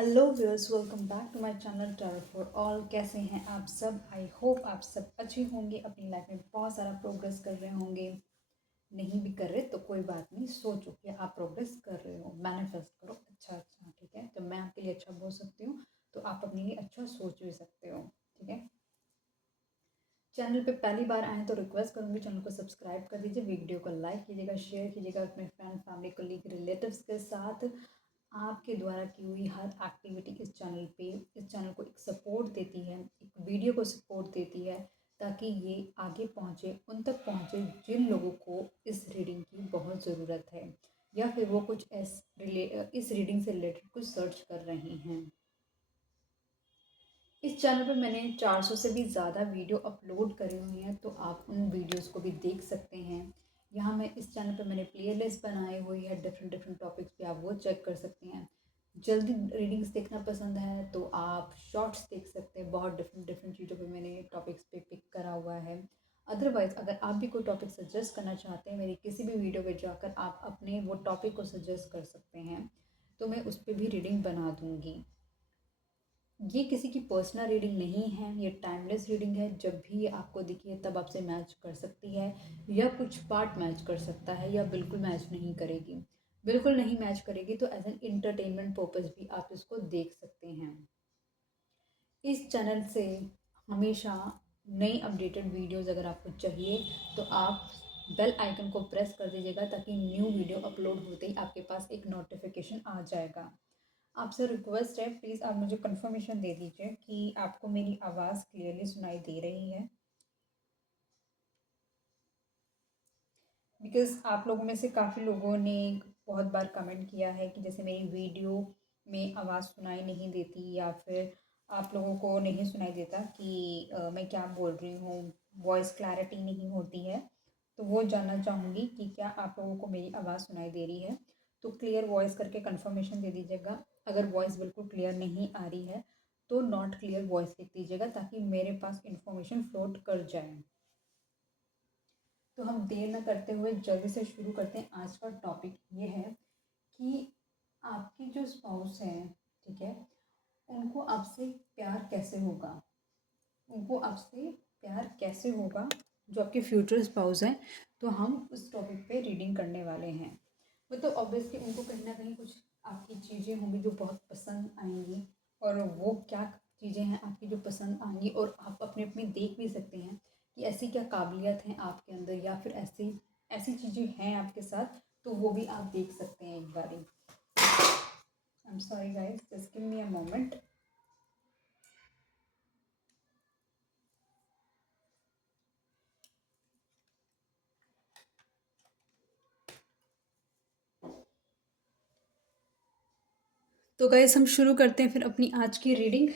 Hello viewers, welcome back to my channel tarot for all. कैसे हैं आप सब? आई होप आप सब अच्छे होंगे, अपनी लाइफ में बहुत सारा प्रोग्रेस कर रहे होंगे। नहीं भी कर रहे तो कोई बात नहीं, सोचो कि आप प्रोग्रेस कर रहे हो, मैनिफेस्ट करो अच्छा अच्छा। ठीक है, तो मैं आपके लिए अच्छा बोल सकती हूँ तो आप अपने लिए अच्छा सोच भी सकते हो। ठीक है, चैनल पे पहली बार आए तो रिक्वेस्ट करूँगी चैनल को सब्सक्राइब कर दीजिए, वीडियो को लाइक कीजिएगा, शेयर कीजिएगा अपने फ्रेंड फैमिली कोलीग रिलेटिव्स के साथ। आपके द्वारा की हुई हर एक्टिविटी इस चैनल को एक सपोर्ट देती है, एक वीडियो को सपोर्ट देती है, ताकि ये आगे पहुँचे, उन तक पहुँचे जिन लोगों को इस रीडिंग की बहुत ज़रूरत है, या फिर वो कुछ इस रीडिंग से रिलेटेड कुछ सर्च कर रहे हैं। इस चैनल पर मैंने 400 से भी ज़्यादा वीडियो अपलोड करे हुए हैं, तो आप उन वीडियोस को भी देख सकते हैं। यहाँ मैं इस चैनल पर मैंने प्लेलिस्ट बनाई हुई है, डिफरेंट डिफरेंट टॉपिक्स पे आप वो चेक कर सकते हैं। जल्दी रीडिंग्स देखना पसंद है तो आप शॉर्ट्स देख सकते हैं, बहुत डिफरेंट डिफरेंट चीज़ों पे मैंने टॉपिक्स पे पिक करा हुआ है। अदरवाइज़ अगर आप भी कोई टॉपिक सजेस्ट करना चाहते हैं, मेरी किसी भी वीडियो पे जाकर आप अपने वो टॉपिक को सजेस्ट कर सकते हैं, तो मैं उस पर भी रीडिंग बना दूँगी। ये किसी की पर्सनल रीडिंग नहीं है, ये टाइमलेस रीडिंग है। जब भी आपको दिखे तब आपसे मैच कर सकती है, या कुछ पार्ट मैच कर सकता है, या बिल्कुल मैच नहीं करेगी। बिल्कुल नहीं मैच करेगी तो एज एन इंटरटेनमेंट पर्पज़ भी आप इसको देख सकते हैं। इस चैनल से हमेशा नई अपडेटेड वीडियोस अगर आपको चाहिए तो आप बेल आइकन को प्रेस कर दीजिएगा, ताकि न्यू वीडियो अपलोड होते ही आपके पास एक नोटिफिकेशन आ जाएगा। आपसे रिक्वेस्ट है, प्लीज़ आप मुझे कंफर्मेशन दे दीजिए कि आपको मेरी आवाज़ क्लियरली सुनाई दे रही है, बिकॉज़ आप लोगों में से काफ़ी लोगों ने बहुत बार कमेंट किया है कि जैसे मेरी वीडियो में आवाज़ सुनाई नहीं देती, या फिर आप लोगों को नहीं सुनाई देता कि मैं क्या बोल रही हूँ, वॉइस क्लैरिटी नहीं होती है। तो वो जानना चाहूँगी कि क्या आप लोगों को मेरी आवाज़ सुनाई दे रही है, तो क्लियर वॉइस करके कंफर्मेशन दे दीजिएगा। अगर वॉइस बिल्कुल क्लियर नहीं आ रही है तो नॉट क्लियर वॉइस लिख दीजिएगा, ताकि मेरे पास इंफॉर्मेशन फ्लोट कर जाए। तो हम देर न करते हुए जल्दी से शुरू करते हैं। आज का टॉपिक ये है कि आपकी जो स्पाउस है, ठीक है, उनको आपसे प्यार कैसे होगा, उनको आपसे प्यार कैसे होगा, जो आपके फ्यूचर स्पाउस हैं। तो हम उस टॉपिक पे रीडिंग करने वाले हैं। मतलब ऑब्वियसली उनको कहीं ना कहीं कुछ आपकी चीज़ें होंगी जो बहुत पसंद आएंगी, और वो क्या चीज़ें हैं आपकी जो पसंद आएंगी, और आप अपने अपने देख भी सकते हैं कि ऐसी क्या काबिलियत हैं आपके अंदर, या फिर ऐसी ऐसी चीज़ें हैं आपके साथ, तो वो भी आप देख सकते हैं एक बारी। I am sorry guys, just give me a moment. तो गाइस हम शुरू करते हैं फिर अपनी आज की रीडिंग।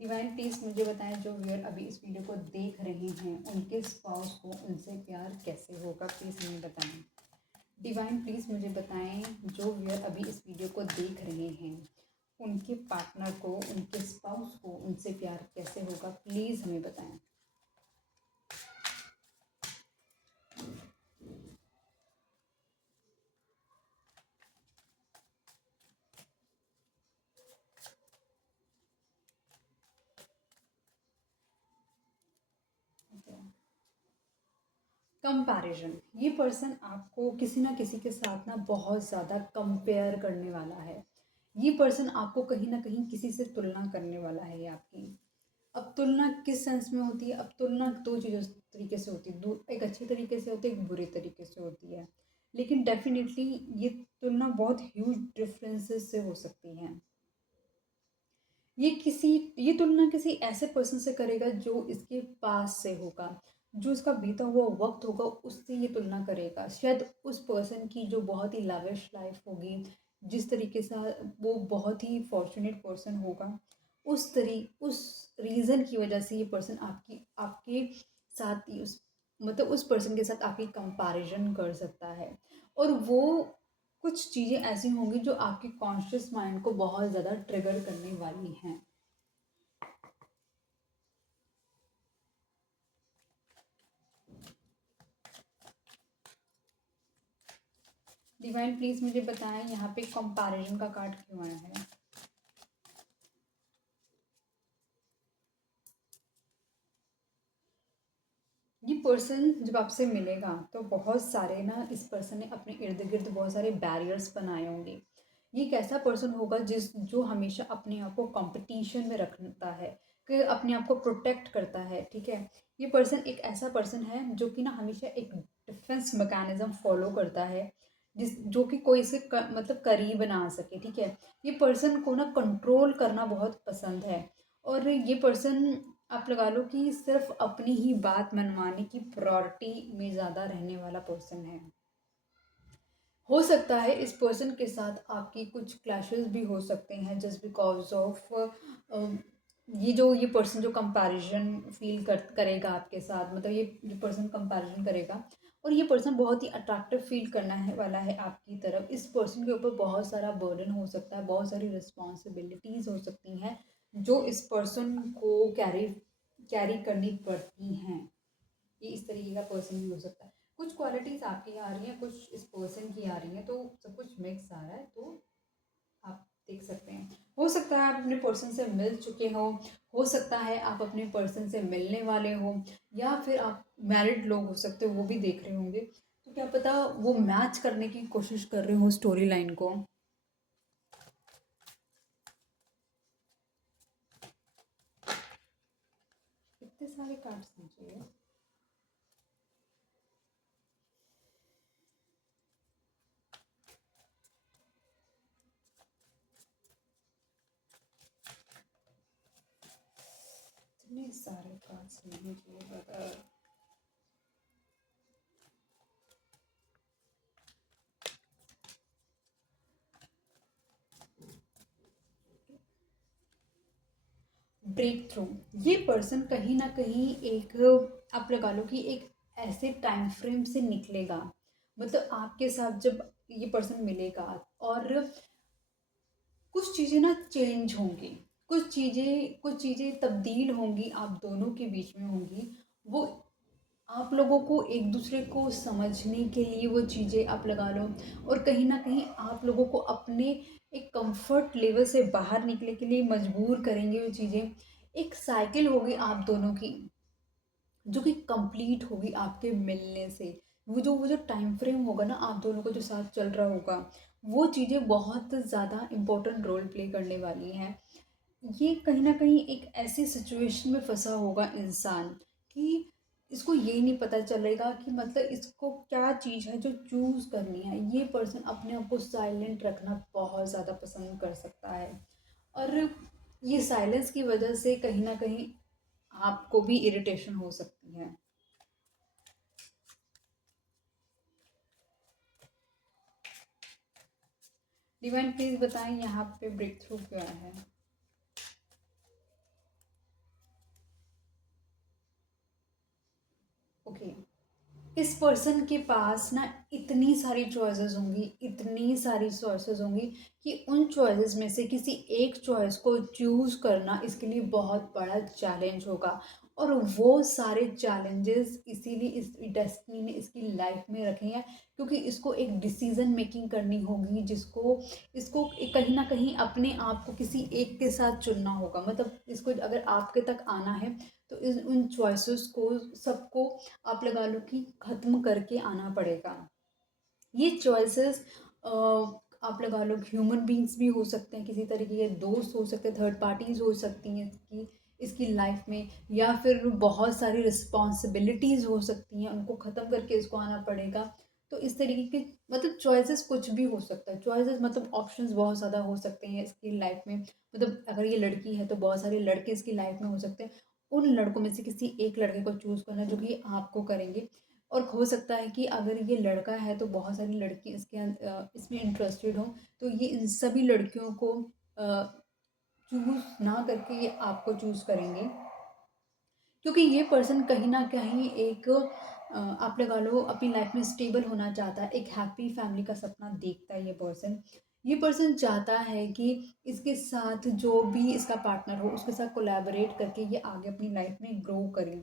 डिवाइन प्लीज मुझे बताएं, जो व्यूअर अभी इस वीडियो को देख रहे हैं, उनके स्पाउस को उनसे प्यार कैसे होगा, प्लीज़ हमें बताएं। डिवाइन प्लीज़ मुझे बताएं, जो व्यूअर अभी इस वीडियो को देख रहे हैं, उनके पार्टनर को, उनके स्पाउस को उनसे प्यार कैसे होगा, प्लीज़ हमें बताएं। कंपैरिजन, ये पर्सन आपको किसी ना किसी के साथ ना बहुत ज़्यादा कंपेयर करने वाला है। ये पर्सन आपको कहीं ना कहीं किसी से तुलना करने वाला है आपकी। अब तुलना किस सेंस में होती है? अब तुलना दो चीज़ों तरीके से होती है, दो, एक अच्छी तरीके से होती है, एक बुरे तरीके से होती है। लेकिन डेफिनेटली ये तुलना बहुत ह्यूज डिफरेंसेस से हो सकती हैं। ये तुलना किसी ऐसे पर्सन से करेगा जो इसके पास से होगा, जो इसका बीता हुआ वक्त होगा, उससे ये तुलना करेगा। शायद उस पर्सन की जो बहुत ही लाविश लाइफ होगी, जिस तरीके से वो बहुत ही फॉर्चुनेट पर्सन होगा, उस रीज़न की वजह से ये पर्सन आपकी आपके साथ ही उस मतलब उस पर्सन के साथ आपकी कंपैरिजन कर सकता है। और वो कुछ चीज़ें ऐसी होंगी जो आपके कॉन्शियस माइंड को बहुत ज़्यादा ट्रिगर करने वाली हैं। डिवाइन प्लीज मुझे बताएं यहाँ पे कंपैरिजन का कार्ड क्यों आया है। ये पर्सन जब आपसे मिलेगा तो बहुत सारे ना इस पर्सन ने अपने इर्द गिर्द बहुत सारे बैरियर्स बनाए होंगे। ये एक ऐसा पर्सन होगा जो हमेशा अपने आप को कंपटीशन में रखता है, कि अपने आप को प्रोटेक्ट करता है, ठीक है। ये पर्सन एक ऐसा पर्सन है जो कि ना हमेशा एक डिफेंस मैकेनिज्म फॉलो करता है, जो कि कोई इसे मतलब करीब ना आ सके, ठीक है। ये पर्सन को ना कंट्रोल करना बहुत पसंद है। और ये पर्सन आप लगा लो कि सिर्फ अपनी ही बात मनवाने की प्रायोरिटी में ज़्यादा रहने वाला पर्सन है। हो सकता है इस पर्सन के साथ आपकी कुछ क्लैशेस भी हो सकते हैं, जस्ट बिकॉज ऑफ ये पर्सन जो कंपैरिजन फील करेगा आपके साथ, मतलब ये पर्सन कंपैरिजन करेगा। और ये पर्सन बहुत ही अट्रैक्टिव फील करना है वाला है आपकी तरफ। इस पर्सन के ऊपर बहुत सारा बर्डन हो सकता है, बहुत सारी रिस्पॉन्सिबिलिटीज़ हो सकती हैं जो इस पर्सन को कैरी कैरी करनी पड़ती हैं। ये इस तरीके का पर्सन भी हो सकता है। कुछ क्वालिटीज़ आपकी आ रही हैं, कुछ इस पर्सन की आ रही हैं, तो सब कुछ मिक्स आ रहा है, तो आप देख सकते हैं। हो सकता है आप अपने पर्सन से मिल चुके हो सकता है आप अपने पर्सन से मिलने वाले हो, या फिर आप मैरिड लोग हो सकते हो, वो भी देख रहे होंगे। तो क्या पता वो मैच करने की कोशिश कर रहे हो स्टोरी लाइन को। इतने सारे कार्ड्स नहीं चाहिए। इतने सारे कार्ड्स नहीं चाहिए ब्रदर। Break through. ये पर्सन कहीं ना कहीं एक, आप लगा लो कि एक ऐसे टाइम फ्रेम से निकलेगा, मतलब आपके साथ जब ये पर्सन मिलेगा और कुछ चीज़ें ना चेंज होंगी, कुछ चीज़ें तब्दील होंगी, आप दोनों के बीच में होंगी। वो आप लोगों को एक दूसरे को समझने के लिए वो चीज़ें आप लगा लो, और कहीं ना कहीं आप लोगों को अपने एक कंफर्ट लेवल से बाहर निकलने के लिए मजबूर करेंगे वो चीज़ें। एक साइकिल होगी आप दोनों की, जो कि कंप्लीट होगी आपके मिलने से। वो जो टाइम फ्रेम होगा ना आप दोनों को जो साथ चल रहा होगा, वो चीज़ें बहुत ज़्यादा इम्पोर्टेंट रोल प्ले करने वाली हैं। ये कहीं ना कहीं एक ऐसी सिचुएशन में फंसा होगा इंसान कि इसको ये नहीं पता चलेगा कि मतलब इसको क्या चीज़ है जो चूज़ करनी है। ये पर्सन अपने आप को साइलेंट रखना बहुत ज़्यादा पसंद कर सकता है, और ये साइलेंस की वजह से कहीं ना कहीं आपको भी इरिटेशन हो सकती है। डिवाइन प्लीज बताएं यहाँ पे ब्रेक थ्रू क्या है। ओके, इस पर्सन के पास ना इतनी सारी चॉइसेस होंगी, इतनी सारी चॉइसेस होंगी कि उन चॉइसेस में से किसी एक चॉइस को चूज करना इसके लिए बहुत बड़ा चैलेंज होगा। और वो सारे चैलेंजेस इसीलिए इस डेस्टिनी ने इसकी लाइफ में रखे हैं, क्योंकि इसको एक डिसीजन मेकिंग करनी होगी, जिसको इसको कहीं ना कहीं अपने आप को किसी एक के साथ चुनना होगा। मतलब इसको अगर आपके तक आना है तो इस उन चॉइसेस को सबको आप लगा लो कि ख़त्म करके आना पड़ेगा। ये चॉइसेस आप लगा लो ह्यूमन बींग्स भी हो सकते हैं, किसी तरीके के दोस्त हो सकते हैं, थर्ड पार्टीज हो सकती हैं इसकी लाइफ में, या फिर बहुत सारी रिस्पॉन्सिबिलिटीज़ हो सकती हैं, उनको ख़त्म करके इसको आना पड़ेगा। तो इस तरीके के मतलब चॉइसेस कुछ भी हो सकता है। चॉइसेस मतलब ऑप्शंस बहुत ज़्यादा हो सकते हैं इसकी लाइफ में। मतलब अगर ये लड़की है तो बहुत सारे लड़के इसकी लाइफ में हो सकते हैं। उन लड़कों में से किसी एक लड़के को चूज़ करना जो कि आपको करेंगे। और हो सकता है कि अगर ये लड़का है तो बहुत सारी लड़की इसमें इंटरेस्टेड हो, तो ये इन सभी लड़कियों को चूज़ ना करके ये आपको चूज़ करेंगे, क्योंकि ये पर्सन कहीं ना कहीं एक आप लगा लो अपनी लाइफ में स्टेबल होना चाहता है, एक हैप्पी फैमिली का सपना देखता है ये पर्सन चाहता है कि इसके साथ जो भी इसका पार्टनर हो उसके साथ कोलैबोरेट करके ये आगे अपनी लाइफ में ग्रो करे।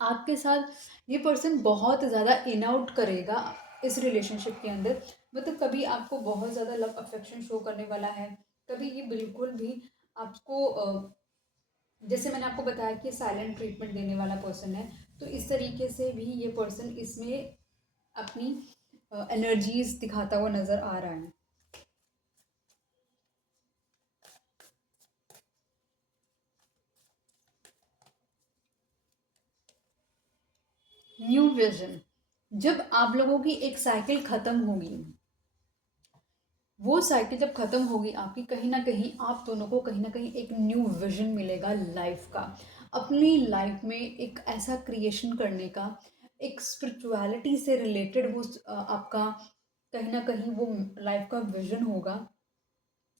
आपके साथ ये पर्सन बहुत ज़्यादा इन आउट करेगा इस रिलेशनशिप के अंदर। मतलब कभी आपको बहुत ज़्यादा लव अफेक्शन शो करने वाला है, कभी ये बिल्कुल भी आपको जैसे मैंने आपको बताया कि साइलेंट ट्रीटमेंट देने वाला पर्सन है, तो इस तरीके से भी ये पर्सन इसमें अपनी एनर्जीज दिखाता हुआ नज़र आ रहा है। न्यू विजन, जब आप लोगों की एक साइकिल खत्म होगी, वो साइकिल जब खत्म होगी आपकी, कहीं ना कहीं आप दोनों को कहीं ना कहीं एक न्यू विजन मिलेगा लाइफ का, अपनी लाइफ में एक ऐसा क्रिएशन करने का, एक स्पिरिचुअलिटी से रिलेटेड वो आपका कहीं ना कहीं वो लाइफ का विजन होगा,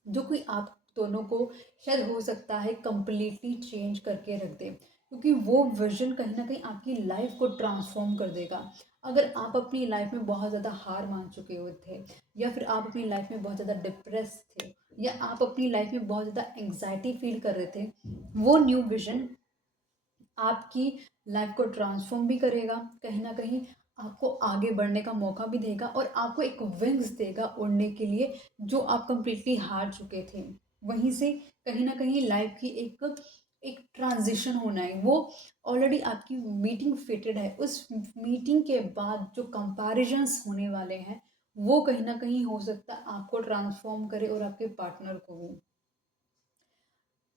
जो कि आप दोनों को शायद हो सकता है कंप्लीटली चेंज करके रख दे, क्योंकि वो विजन कहीं ना कहीं आपकी लाइफ को ट्रांसफॉर्म कर देगा। अगर आप अपनी लाइफ में बहुत ज़्यादा हार मान चुके हुए थे, या फिर आप अपनी लाइफ में बहुत ज़्यादा डिप्रेस थे, या आप अपनी लाइफ में बहुत ज़्यादा एंग्जाइटी फील कर रहे थे, वो न्यू विजन आपकी लाइफ को ट्रांसफॉर्म भी करेगा, कहीं ना कहीं आपको आगे बढ़ने का मौका भी देगा और आपको एक विंग्स देगा उड़ने के लिए, जो आप कंप्लीटली हार चुके थे। वहीं से कहीं ना कहीं लाइफ की एक एक ट्रांजिशन होना है, वो ऑलरेडी आपकी मीटिंग फिटेड है, उस मीटिंग के बाद जो कंपैरिजंस होने वाले हैं वो कहीं ना कहीं हो सकता है आपको ट्रांसफॉर्म करे और आपके पार्टनर को भी।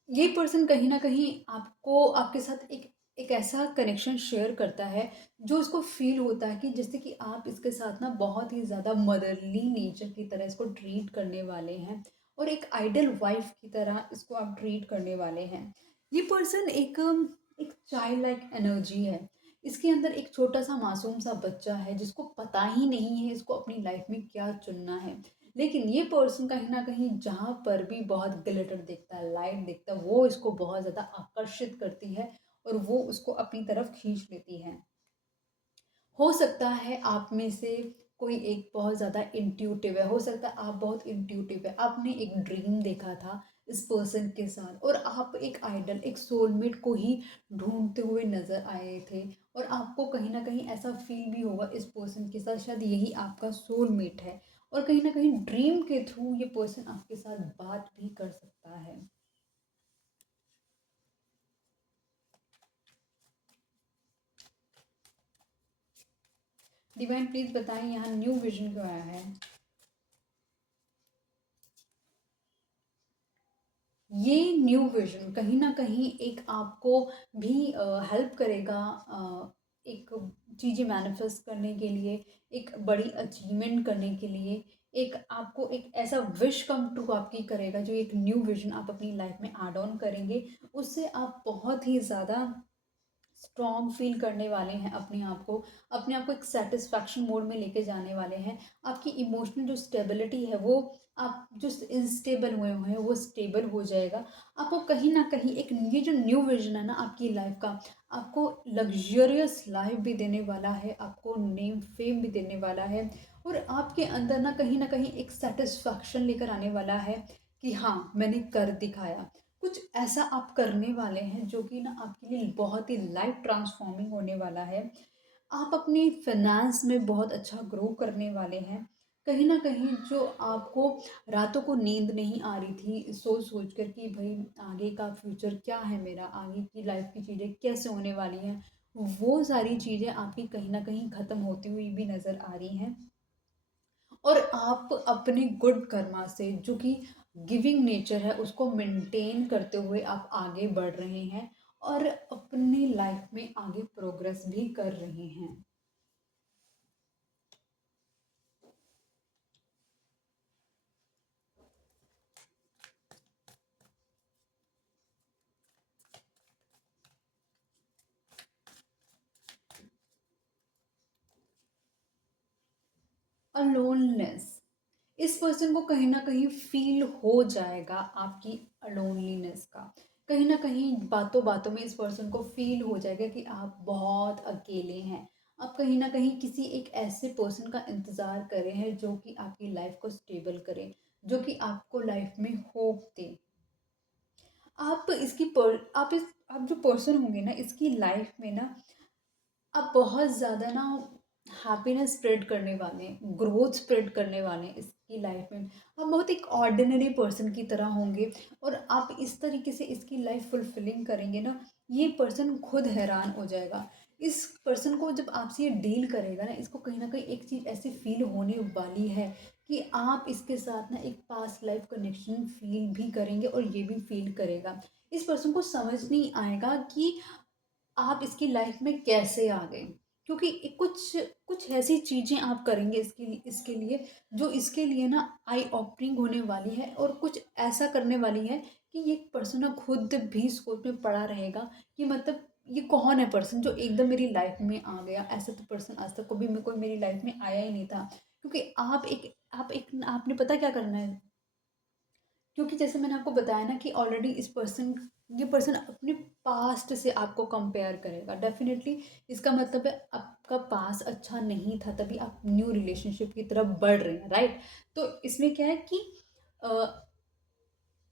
ये पर्सन कहीं न कहीं आपको आपके साथ एक एक ऐसा कनेक्शन शेयर करता है, जो उसको फ़ील होता है कि जैसे कि आप इसके साथ ना बहुत ही ज़्यादा मदरली नेचर की तरह इसको ट्रीट करने वाले हैं और एक आइडल वाइफ़ की तरह इसको आप ट्रीट करने वाले हैं। ये पर्सन एक चाइल्ड लाइक एनर्जी है। इसके अंदर एक छोटा-सा मासूम-सा बच्चा है, जिसको पता ही नहीं है इसको अपनी लाइफ़ में क्या चुनना है। लेकिन ये पर्सन कहीं न कहीं जहाँ पर भी बहुत ग्लिटर दिखता है, लाइट दिखता है, वो इसको बहुत ज़्यादा आकर्षित करती है और वो उसको अपनी तरफ खींच लेती है। हो सकता है आप में से कोई एक बहुत ज़्यादा इंट्यूटिव है, हो सकता है आप बहुत इंट्यूटिव है, आपने एक ड्रीम देखा था इस पर्सन के साथ और आप एक आइडल, एक सोलमेट को ही ढूंढते हुए नज़र आए थे और आपको कहीं ना कहीं ऐसा फील भी होगा इस पर्सन के साथ शायद यही आपका सोलमेट है और कहीं ना कहीं ड्रीम के थ्रू ये पर्सन आपके साथ बात भी कर सकता है। डिवाइन प्लीज बताएं यहाँ न्यू विजन क्यों आया है। ये न्यू विजन कहीं न कहीं एक आपको भी हेल्प करेगा एक चीज़ें मैनिफेस्ट करने के लिए, एक बड़ी अचीवमेंट करने के लिए, एक आपको एक ऐसा विश कम ट्रू आपकी करेगा, जो एक न्यू विजन आप अपनी लाइफ में ऐड ऑन करेंगे, उससे आप बहुत ही ज़्यादा स्ट्रॉन्ग फील करने वाले हैं अपने आप को एक सेटिस्फैक्शन मोड में लेके जाने वाले हैं। आपकी इमोशनल जो स्टेबिलिटी है वो आप जो इंस्टेबल हुए हुए हैं वो स्टेबल हो जाएगा। आपको कहीं ना कहीं एक ये जो न्यू विजन है ना आपकी लाइफ का, आपको लग्जरियस लाइफ भी देने वाला है, आपको नेम फेम भी देने वाला है और आपके अंदर ना कहीं एक सेटिस्फैक्शन लेकर आने वाला है कि हाँ मैंने कर दिखाया। कुछ ऐसा आप करने वाले हैं जो कि ना आपके लिए बहुत ही लाइफ ट्रांसफॉर्मिंग होने वाला है। आप अपनी फाइनेंस में बहुत अच्छा ग्रो करने वाले हैं। कहीं न कहीं जो आपको रातों को नींद नहीं आ रही थी सोच-सोच कर कि भई आगे का फ्यूचर क्या है मेरा, आगे की लाइफ की चीज़ें कैसे होने वाली हैं, वो सारी चीज़ें आपकी कहीं न कहीं ख़त्म होती हुई भी नज़र आ रही हैं। और आप अपने गुड कर्मा से जो कि गिविंग नेचर है उसको मेंटेन करते हुए आप आगे बढ़ रहे हैं और अपनी लाइफ में आगे प्रोग्रेस भी कर रहे हैं। अलोननेस, इस पर्सन को कहीं ना कहीं फील हो जाएगा आपकी अलोनलीनेस का, कहीं न कहीं बातों-बातों में इस पर्सन को फ़ील हो जाएगा कि आप बहुत अकेले हैं। आप कहीं न कहीं किसी एक ऐसे पर्सन का इंतज़ार कर रहे हैं जो कि आपकी लाइफ़ को स्टेबल करे, जो कि आपको लाइफ़ में होप दे। आप इसकी पर आप जो पर्सन होंगे ना इसकी लाइफ़ में ना आप बहुत ज़्यादा ना हैप्पीनेस स्प्रेड करने वाले हैं, ग्रोथ स्प्रेड करने वाले हैं इसकी लाइफ में। आप बहुत एक ऑर्डिनरी पर्सन की तरह होंगे और आप इस तरीके से इसकी लाइफ फुलफिलिंग करेंगे ना, ये पर्सन खुद हैरान हो जाएगा। इस पर्सन को जब आपसे ये डील करेगा ना, इसको कहीं न कहीं एक चीज़ ऐसी फ़ील होने वाली है कि आप इसके साथ ना एक पास्ट लाइफ कनेक्शन फ़ील भी करेंगे और ये भी फ़ील करेगा। इस पर्सन को समझ नहीं आएगा कि आप इसकी लाइफ में कैसे आ गए, क्योंकि कुछ कुछ ऐसी चीज़ें आप करेंगे इसके लिए जो इसके लिए ना आई ओपनिंग होने वाली है और कुछ ऐसा करने वाली है कि ये पर्सन ना खुद भी सोच में पड़ा रहेगा कि मतलब ये कौन है पर्सन जो एकदम मेरी लाइफ में आ गया। ऐसा तो पर्सन आज तक कभी कोई मेरी लाइफ में आया ही नहीं था, क्योंकि आप एक आपने पता क्या करना है, क्योंकि जैसे मैंने आपको बताया ना कि ऑलरेडी ये पर्सन अपने पास्ट से आपको कंपेयर करेगा डेफिनेटली। इसका मतलब है आपका पास्ट अच्छा नहीं था तभी आप न्यू रिलेशनशिप की तरफ बढ़ रहे हैं, राइट। तो इसमें क्या है कि अ,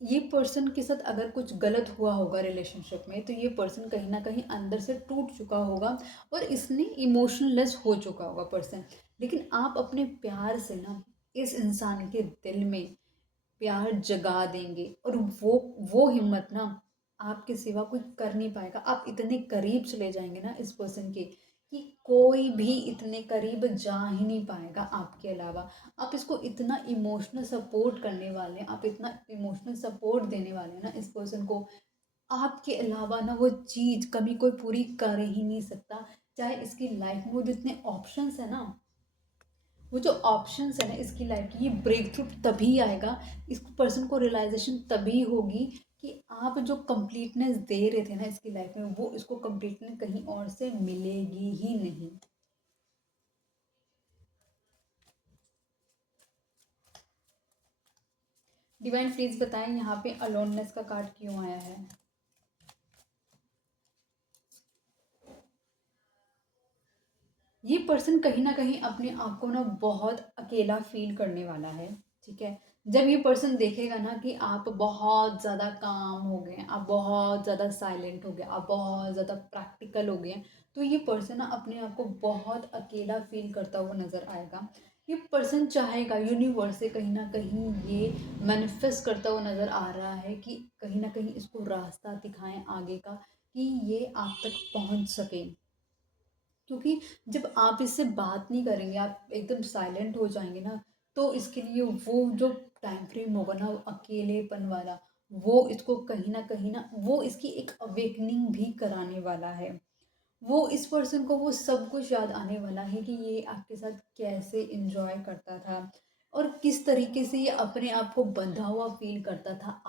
ये पर्सन के साथ अगर कुछ गलत हुआ होगा रिलेशनशिप में तो ये पर्सन कहीं ना कहीं अंदर से टूट चुका होगा और इसने इमोशनलेस हो चुका होगा पर्सन। लेकिन आप अपने प्यार से ना इस इंसान के दिल में प्यार जगा देंगे और वो हिम्मत ना आपके सिवा कोई कर नहीं पाएगा। आप इतने करीब चले जाएंगे ना इस पर्सन के कि कोई भी इतने करीब जा ही नहीं पाएगा आपके अलावा। आप इसको इतना इमोशनल सपोर्ट करने वाले हैं, आप इतना इमोशनल सपोर्ट देने वाले हैं ना इस पर्सन को, आपके अलावा ना वो चीज़ कभी कोई पूरी कर ही नहीं सकता। चाहे इसकी लाइफ में वो जितने ऑप्शंस है ना, वो जो ऑप्शंस है ना इसकी लाइफ की, ये ब्रेक थ्रू तभी आएगा, इस पर्सन को रियलाइजेशन तभी होगी कि आप जो कंप्लीटनेस दे रहे थे ना इसकी लाइफ में वो इसको कंप्लीटनेस कहीं और से मिलेगी ही नहीं। डिवाइन प्लीज बताएं यहाँ पे अलोननेस का कार्ड क्यों आया है। ये पर्सन कहीं ना कहीं अपने आप को ना बहुत अकेला फील करने वाला है, ठीक है। जब ये पर्सन देखेगा ना कि आप बहुत ज़्यादा काम हो गए हैं, आप बहुत ज़्यादा साइलेंट हो गए, आप बहुत ज़्यादा प्रैक्टिकल हो गए हैं, तो ये पर्सन ना अपने आप को बहुत अकेला फील करता हुआ नज़र आएगा। ये पर्सन चाहेगा, यूनिवर्स से कहीं ना कहीं ये मैनिफेस्ट करता हुआ नज़र आ रहा है कि कहीं ना कहीं इसको रास्ता दिखाएं आगे का कि ये आप तक पहुंच सके। क्योंकि जब आप इससे बात नहीं करेंगे, आप एकदम साइलेंट हो जाएंगे ना, तो इसके लिए वो जो टाइम फ्रेम होगा ना वो अकेलेपन वाला, वो इसको कहीं ना वो इसकी एक अवेकनिंग भी कराने वाला है। वो इस पर्सन को वो सब कुछ याद आने वाला है कि ये आपके साथ कैसे एंजॉय करता था और किस तरीके से ये अपने आप को बंधा हुआ फील करता था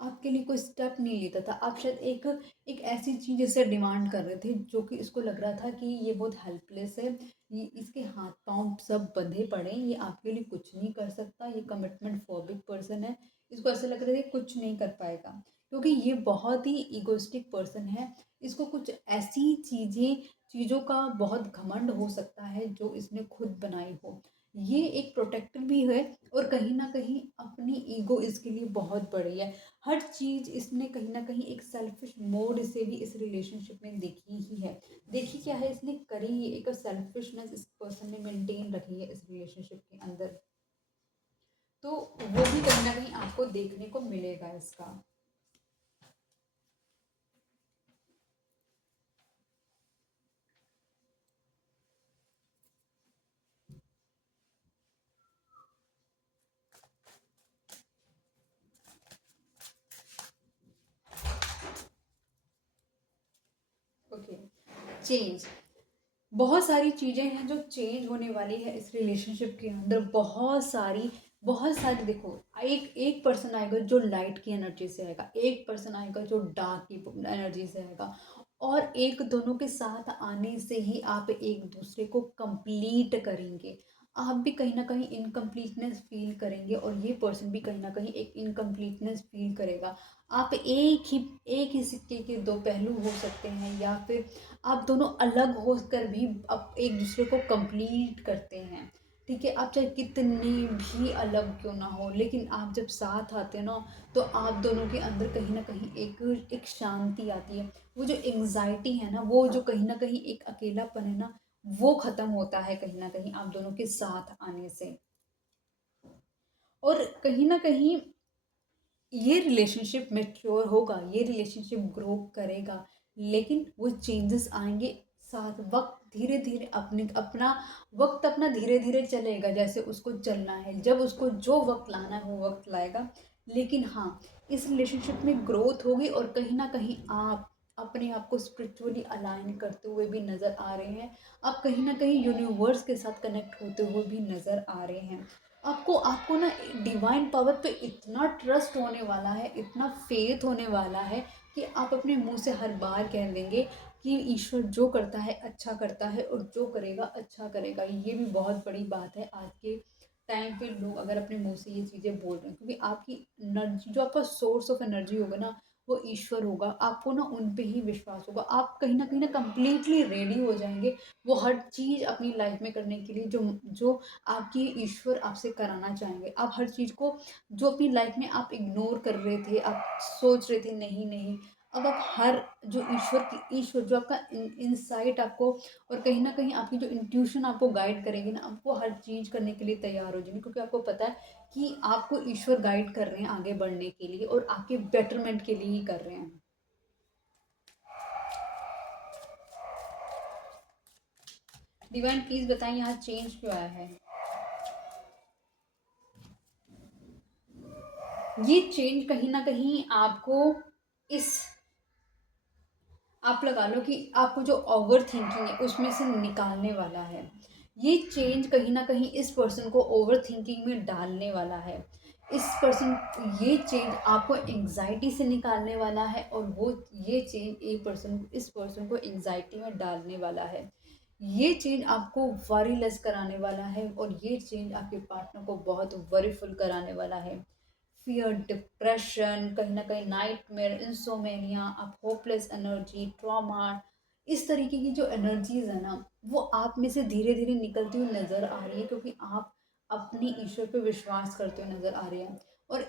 आपके लिए कोई स्टेप नहीं लेता था। आप शायद एक एक ऐसी चीज़ से डिमांड कर रहे थे जो कि इसको लग रहा था कि ये बहुत हेल्पलेस है, ये इसके हाथ पांव सब बंधे पड़े हैं, ये आपके लिए कुछ नहीं कर सकता, ये कमिटमेंट फोबिक पर्सन है। इसको ऐसा लग रहा है कि कुछ नहीं कर पाएगा, क्योंकि ये बहुत ही इगोइस्टिक पर्सन है। इसको कुछ ऐसी चीज़ों का बहुत घमंड हो सकता है जो इसने खुद बनाई हो। ये एक प्रोटेक्टर भी है और कहीं न कहीं अपनी ईगो इसके लिए बहुत बड़ी है। हर चीज़ इसने कहीं न कहीं एक सेल्फिश मोड से भी इस रिलेशनशिप में देखी ही है। देखी क्या है इसने करी है, एक सेल्फिशनेस इस पर्सन ने मेंटेन रखी है इस रिलेशनशिप के अंदर। तो वो भी कहीं न कहीं आपको देखने को मिलेगा इसका। Okay, change. बहुत सारी चीज़ें हैं जो चेंज होने वाली है इस रिलेशनशिप के अंदर, बहुत सारी देखो, एक एक पर्सन आएगा जो लाइट की एनर्जी से आएगा, एक पर्सन आएगा जो डार्क की एनर्जी से आएगा, और एक दोनों के साथ आने से ही आप एक दूसरे को कंप्लीट करेंगे। आप भी कहीं न कहीं इनकम्प्लीटनेस फ़ील करेंगे और ये पर्सन भी कहीं न कहीं एक इनकम्प्लीटनेस फ़ील करेगा। आप एक ही सिक्के के दो पहलू हो सकते हैं, या फिर आप दोनों अलग होकर भी एक-दूसरे को कंप्लीट करते हैं। ठीक है? आप चाहे कितने भी अलग क्यों ना हो, लेकिन आप जब साथ आते हैं ना, तो आप दोनों के अंदर कहीं न कहीं एक एक शांति आती है। वो जो एंग्ज़ायटी है ना, वो जो कहीं न कहीं एक अकेलापन है ना, वो ख़त्म होता है कहीं न कहीं आप दोनों के साथ आने से। और कहीं न कहीं ये रिलेशनशिप मैच्योर होगा, ये रिलेशनशिप ग्रो करेगा, लेकिन वो चेंजेस आएँगे साथ। वक़्त धीरे-धीरे अपना धीरे-धीरे चलेगा, जैसे उसको चलना है। जब उसको जो वक़्त लाना है, वो वक़्त लाएगा। लेकिन हाँ, इस रिलेशनशिप में ग्रोथ होगी और कहीं न कहीं आप अपने आप को स्पिरिचुअली अलाइन करते हुए भी नज़र आ रहे हैं। आप कहीं न कहीं यूनिवर्स के साथ कनेक्ट होते हुए भी नज़र आ रहे हैं। आपको आपको ना डिवाइन पावर पे इतना ट्रस्ट होने वाला है, इतना फेथ होने वाला है कि आप अपने मुंह से हर बार कह देंगे कि ईश्वर जो करता है अच्छा करता है और जो करेगा अच्छा करेगा। ये भी बहुत बड़ी बात है आज के टाइम पे, लोग अगर अपने मुंह से ये चीज़ें बोल रहे हैं, क्योंकि आपकी एनर्जी, जो आपका सोर्स ऑफ एनर्जी होगा ना, वो ईश्वर होगा। आपको ना उन पे ही विश्वास होगा। आप कहीं ना कंप्लीटली रेडी हो जाएंगे वो हर चीज़ अपनी लाइफ में करने के लिए, जो जो आपकी ईश्वर आपसे कराना चाहेंगे। आप हर चीज़ को, जो अपनी लाइफ में आप इग्नोर कर रहे थे, आप सोच रहे थे नहीं नहीं, अब आप हर जो ईश्वर जो आपका इनसाइट आपको, और कहीं ना कहीं आपकी जो इंट्यूशन आपको गाइड करेगी ना, आपको हर चीज़ करने के लिए तैयार हो जाएंगे, क्योंकि आपको पता है कि आपको ईश्वर गाइड कर रहे हैं आगे बढ़ने के लिए और आपके बेटरमेंट के लिए ही कर रहे हैं। डिवाइन प्लीज बताएं यहाँ चेंज क्यों आया है। ये चेंज कहीं ना कहीं आपको इस, आप लगा लो कि आपको जो ओवर थिंकिंग है उसमें से निकालने वाला है। ये चेंज कहीं ना कहीं इस पर्सन को ओवर थिंकिंग में डालने वाला है। इस पर्सन ये चेंज आपको एंग्जाइटी से निकालने वाला है, और वो ये चेंज इस पर्सन को एंग्जाइटी में डालने वाला है। ये चेंज आपको वरीलेस कराने वाला है, और ये चेंज आपके पार्टनर को बहुत वरीफुल कराने वाला है। फियर, डिप्रेशन, कहीं न कहीं नाइटमेयर, इंसोमेनिया, आप होपलेस एनर्जी, ट्रॉमा, इस तरीके की जो एनर्जीज़ है ना, वो आप में से धीरे-धीरे निकलती हुई नज़र आ रही है, क्योंकि आप अपने ईश्वर पे विश्वास करते हुए नज़र आ रहे हैं। और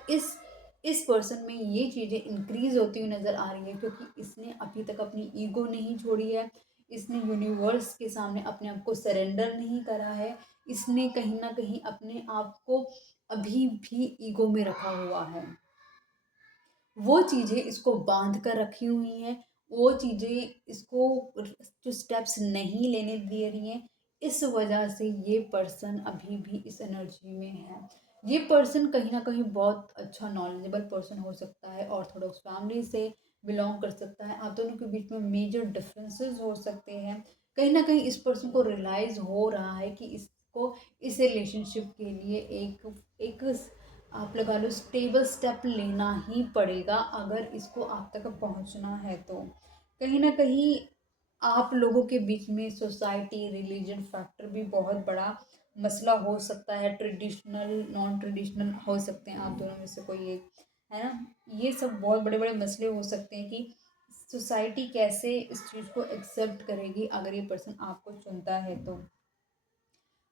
इस पर्सन में ये चीज़ें इंक्रीज़ होती हुई नज़र आ रही है, क्योंकि इसने अभी तक अपनी ईगो नहीं छोड़ी है, इसने यूनिवर्स के सामने अपने आप को सरेंडर नहीं करा है, इसने कहीं न कहीं अपने आप को अभी भी ईगो में रखा हुआ है। वो चीज़ें इसको बांध कर रखी हुई हैं, वो चीज़ें इसको जो स्टेप्स नहीं लेने दे रही हैं, इस वजह से ये पर्सन अभी भी इस एनर्जी में है। ये पर्सन कहीं न कहीं बहुत अच्छा नॉलेजेबल पर्सन हो सकता है, ऑर्थोडॉक्स फैमिली से बिलॉन्ग कर सकता है। आप दोनों के बीच में मेजर डिफरेंसेस हो सकते हैं। कहीं न कहीं इस पर्सन को रियलाइज़ हो रहा है कि इसको इस रिलेशनशिप के लिए एक एक आप लगा लो स्टेबल स्टेप लेना ही पड़ेगा, अगर इसको आप तक पहुंचना है तो। कहीं ना कहीं आप लोगों के बीच में सोसाइटी, रिलीजन फैक्टर भी बहुत बड़ा मसला हो सकता है। ट्रेडिशनल, नॉन ट्रेडिशनल हो सकते हैं आप दोनों में से कोई एक, है ना। ये सब बहुत बड़े बड़े मसले हो सकते हैं कि सोसाइटी कैसे इस चीज़ को एक्सेप्ट करेगी अगर ये पर्सन आपको चुनता है तो।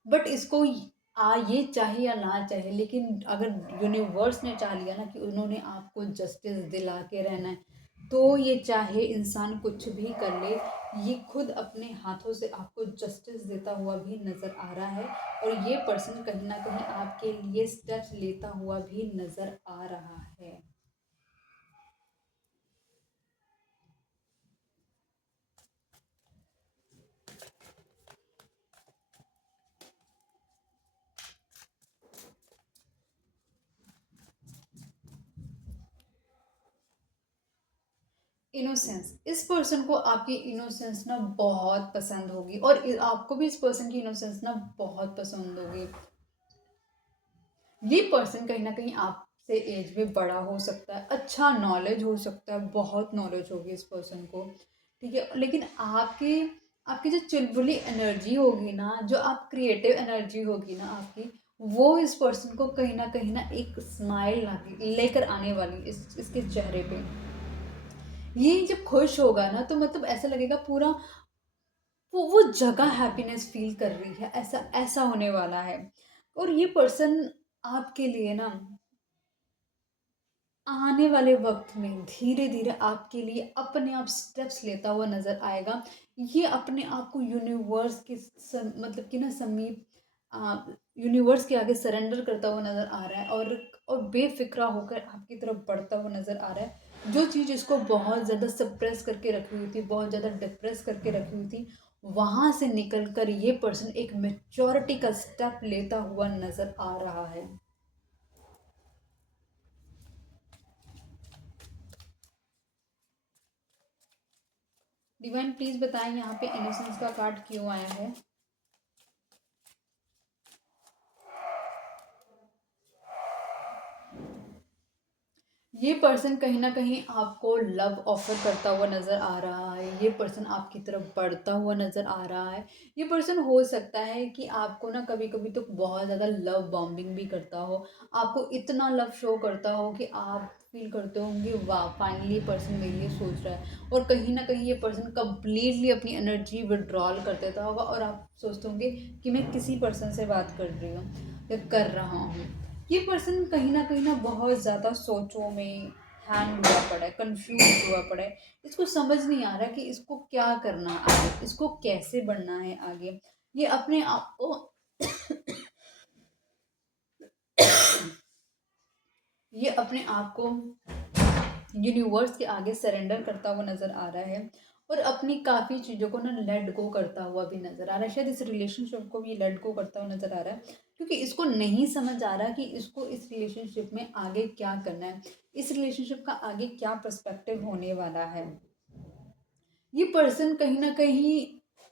बट इसको ये चाहे या ना चाहे, लेकिन अगर यूनिवर्स ने चाह लिया ना कि उन्होंने आपको जस्टिस दिला के रहना है, तो ये चाहे इंसान कुछ भी कर ले, ये खुद अपने हाथों से आपको जस्टिस देता हुआ भी नज़र आ रहा है। और ये पर्सन कहीं ना कहीं आपके लिए स्टेप्स लेता हुआ भी नज़र आ रहा है। इनोसेंस, इस पर्सन को आपकी इनोसेंस ना बहुत पसंद होगी, और आपको भी इस पर्सन की इनोसेंस ना बहुत पसंद होगी। ये पर्सन कहीं न कहीं आपसे एज में बड़ा हो सकता है, अच्छा नॉलेज हो सकता है, बहुत नॉलेज होगी इस पर्सन को, ठीक है? लेकिन आपकी जो चुलबुली एनर्जी होगी ना, जो आप क्रिएटिव एनर्जी होगी ना आपकी, वो इस पर्सन को कहीं ना एक स्माइल लेकर आने वाली इसके चेहरे पे। ये जब खुश होगा ना तो मतलब ऐसा लगेगा पूरा वो जगह हैप्पीनेस फील कर रही है, ऐसा ऐसा होने वाला है। और ये पर्सन आपके लिए ना आने वाले वक्त में धीरे धीरे आपके लिए अपने आप स्टेप्स लेता हुआ नजर आएगा। ये अपने आप को यूनिवर्स के मतलब कि ना समीप यूनिवर्स के आगे सरेंडर करता हुआ नजर आ रहा है, और बेफिक्रा होकर आपकी तरफ बढ़ता हुआ नजर आ रहा है। जो चीज़ इसको बहुत ज़्यादा सप्रेस करके रखी हुई थी, बहुत ज़्यादा डिप्रेस करके रखी हुई थी, वहां से निकल कर ये पर्सन एक मेच्योरिटी का स्टेप लेता हुआ नजर आ रहा है। डिवाइन प्लीज बताएं यहाँ पे इनोसेंस का कार्ड क्यों आया है। ये पर्सन कहीं ना कहीं आपको लव ऑफर करता हुआ नज़र आ रहा है। ये पर्सन आपकी तरफ बढ़ता हुआ नज़र आ रहा है। ये पर्सन हो सकता है कि आपको ना कभी कभी तो बहुत ज़्यादा लव बॉम्बिंग भी करता हो, आपको इतना लव शो करता हो कि आप फील करते होंगे वाह फाइनली ये पर्सन मेरे लिए सोच रहा है, और कहीं ना कहीं ये पर्सन कम्प्लीटली अपनी एनर्जी विड्रॉल कर देता होगा और आप सोचते होंगे कि मैं किसी पर्सन से बात कर रही हूँ या कर रहा हूँ। ये पर्सन कहीं ना बहुत ज़्यादा सोचों में हैंग हुआ पड़ा है, कंफ्यूज हुआ पड़ा है। इसको समझ नहीं आ रहा कि इसको क्या करना है आगे, इसको कैसे बढ़ना है आगे। ये अपने आप को ये अपने आप को यूनिवर्स के आगे सरेंडर करता हुआ नजर आ रहा है, और अपनी काफ़ी चीज़ों को ना लेट गो करता हुआ भी नजर आ रहा है। शायद इस रिलेशनशिप को भी लेट गो करता हुआ नजर आ रहा है, क्योंकि इसको नहीं समझ आ रहा कि इसको इस रिलेशनशिप में आगे क्या करना है, इस रिलेशनशिप का आगे क्या पर्सपेक्टिव होने वाला है। ये पर्सन कहीं ना कहीं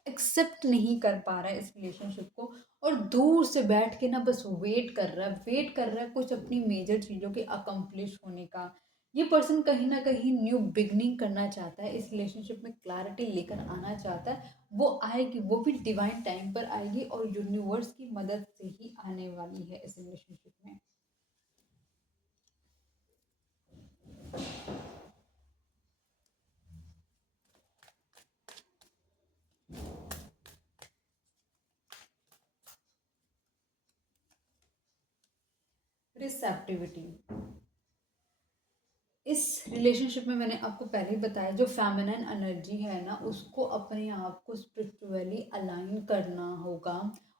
एक्सेप्ट नहीं कर पा रहा है इस रिलेशनशिप को, और दूर से बैठ के ना बस वेट कर रहा है कुछ अपनी मेजर चीज़ों के अकम्प्लिश होने का। ये पर्सन कहीं ना कहीं न्यू बिगनिंग करना चाहता है, इस रिलेशनशिप में क्लैरिटी लेकर आना चाहता है। वो आएगी, वो भी डिवाइन टाइम पर आएगी, और यूनिवर्स की मदद से ही आने वाली है इस रिलेशनशिप में। रिसेप्टिविटी, इस रिलेशनशिप में मैंने आपको पहले ही बताया, जो फेमिनिन एनर्जी है ना उसको अपने आप को स्पिरिचुअली अलाइन करना होगा,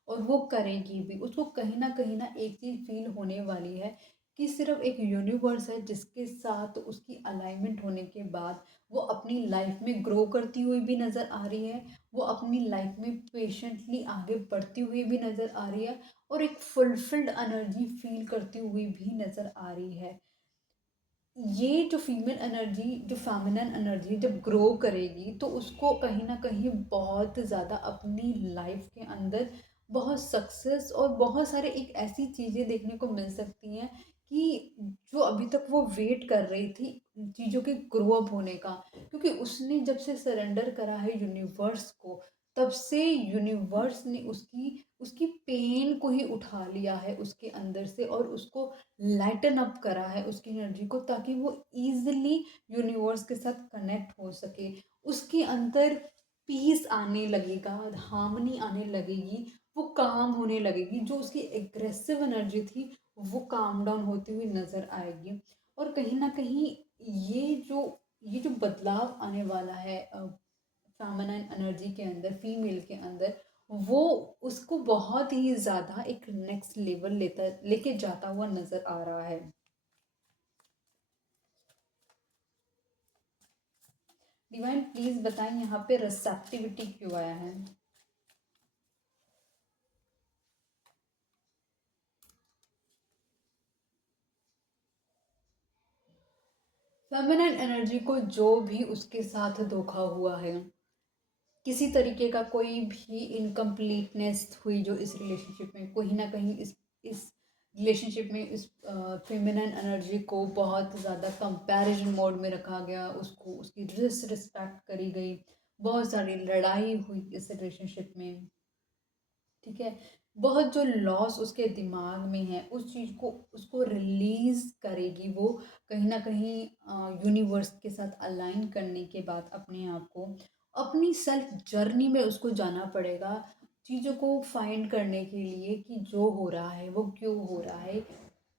और वो करेगी भी। उसको कहीं ना एक चीज़ फील होने वाली है कि सिर्फ एक यूनिवर्स है जिसके साथ उसकी अलाइनमेंट होने के बाद वो अपनी लाइफ में ग्रो करती हुई भी नज़र आ रही है, वो अपनी लाइफ में पेशेंटली आगे बढ़ती हुई भी नज़र आ रही है, और एक फुलफिल्ड एनर्जी फील करती हुई भी नज़र आ रही है। ये जो फीमेल एनर्जी, जो फेमिनिन एनर्जी जब ग्रो करेगी तो उसको कहीं ना कहीं बहुत ज़्यादा अपनी लाइफ के अंदर बहुत सक्सेस और बहुत सारे एक ऐसी चीज़ें देखने को मिल सकती हैं कि जो अभी तक वो वेट कर रही थी चीज़ों के ग्रो अप होने का, क्योंकि उसने जब से सरेंडर करा है यूनिवर्स को, तब से यूनिवर्स ने उसकी उसकी पेन को ही उठा लिया है उसके अंदर से, और उसको लाइटन अप करा है उसकी एनर्जी को, ताकि वो ईजिली यूनिवर्स के साथ कनेक्ट हो सके। उसके अंदर पीस आने लगेगा, हार्मनी आने लगेगी, वो काम होने लगेगी। जो उसकी एग्रेसिव एनर्जी थी वो काम डाउन होती हुई नजर आएगी। और कहीं ना कहीं ये जो ये जो बदलाव आने वाला है फेमिनिन एनर्जी के अंदर, फीमेल के अंदर, वो उसको बहुत ही ज़्यादा एक नेक्स्ट लेवल लेके जाता हुआ नज़र आ रहा है। डिवाइन प्लीज बताएं यहाँ पे रिसेप्टिविटी क्यों आया है। फेमिनिन एनर्जी को जो भी उसके साथ धोखा हुआ है, किसी तरीके का कोई भी इनकम्प्लीटनेस हुई जो इस रिलेशनशिप में, कहीं ना कहीं इस रिलेशनशिप में इस फेमिनिन एनर्जी को बहुत ज़्यादा कंपैरिजन मोड में रखा गया, उसको उसकी डिसरिस्पेक्ट करी गई, बहुत सारी लड़ाई हुई इस रिलेशनशिप में, ठीक है। बहुत जो लॉस उसके दिमाग में है उस चीज़ को उसको रिलीज़ करेगी वो, कहीं न कहीं यूनिवर्स के साथ अलाइन करने के बाद अपने आप को, अपनी सेल्फ जर्नी में उसको जाना पड़ेगा, चीज़ों को फाइंड करने के लिए कि जो हो रहा है वो क्यों हो रहा है।